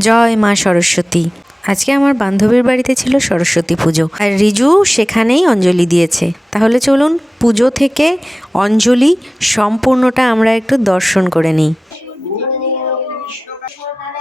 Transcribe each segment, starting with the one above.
জয় মা সরস্বতী। আজকে আমার বান্ধবীর বাড়িতে ছিল সরস্বতী পুজো। আর রিজু সেখানেই অঞ্জলি দিয়েছে। তাহলে চলুন পুজো থেকে অঞ্জলি সম্পূর্ণটা আমরা একটু দর্শন করে নিই।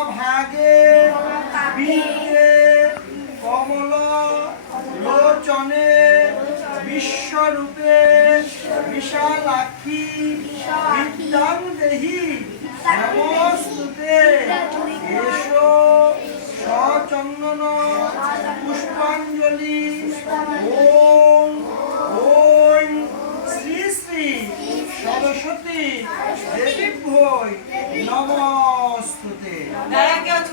মহাভাগে বীরে কমল লোচনে বিশ্বরূপে বিশালাক্ষী বিদ্যাং দেহি নমস্তুতে এসো। সরস্বতী দেবী ভৈ নমস্তুতে। না পত্র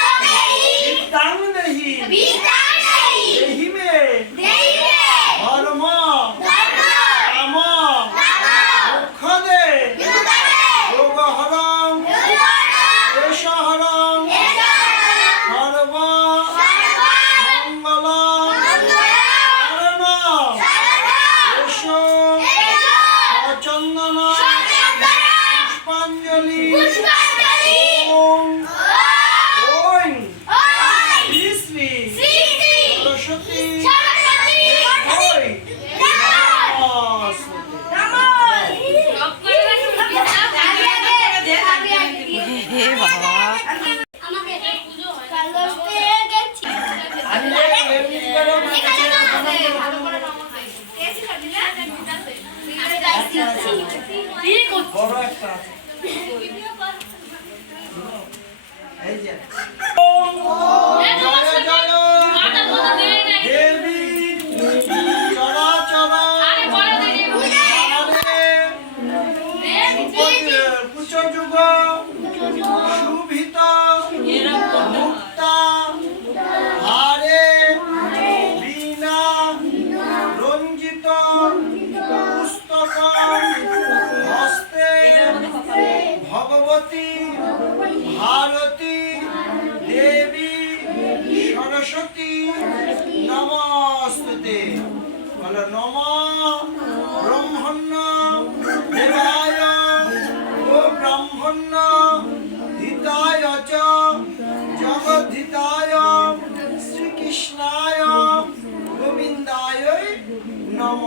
দেহি বিদ্যাং দেহি দেহি মে ধর্ম কাম মোক্ষ দে যোগ হরম দেশ হরম সর্ব মঙ্গল কারণ এসো চন্দন পুষ্পাঞ্জলি ওম ওম বড় একটা আছে এই যে ভগবতী ভারতী দেবী, সরস্বতী নমস্তুতে। বলো, নম ব্রহ্মণ্য দেবায়, ও ব্রাহ্মণ্য হিতায় চ, জগদ্ধিতায়, শ্রীকৃষ্ণায়, গোবিন্দায় নম।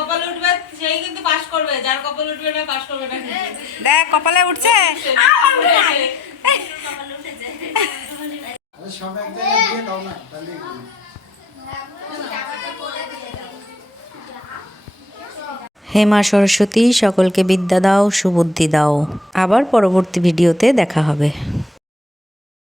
কপালে উঠবে সেই কিন্তু পাস করবে যার কপালে উঠবে না পাস করবে না দেখ কপালে উঠছে? সব এক জায়গায় দিয়ে দাও না তাহলে হে মা সরস্বতী সকলকে বিদ্যা দাও সুবুদ্ধি দাও। আবার পরবর্তী ভিডিওতে দেখা হবে।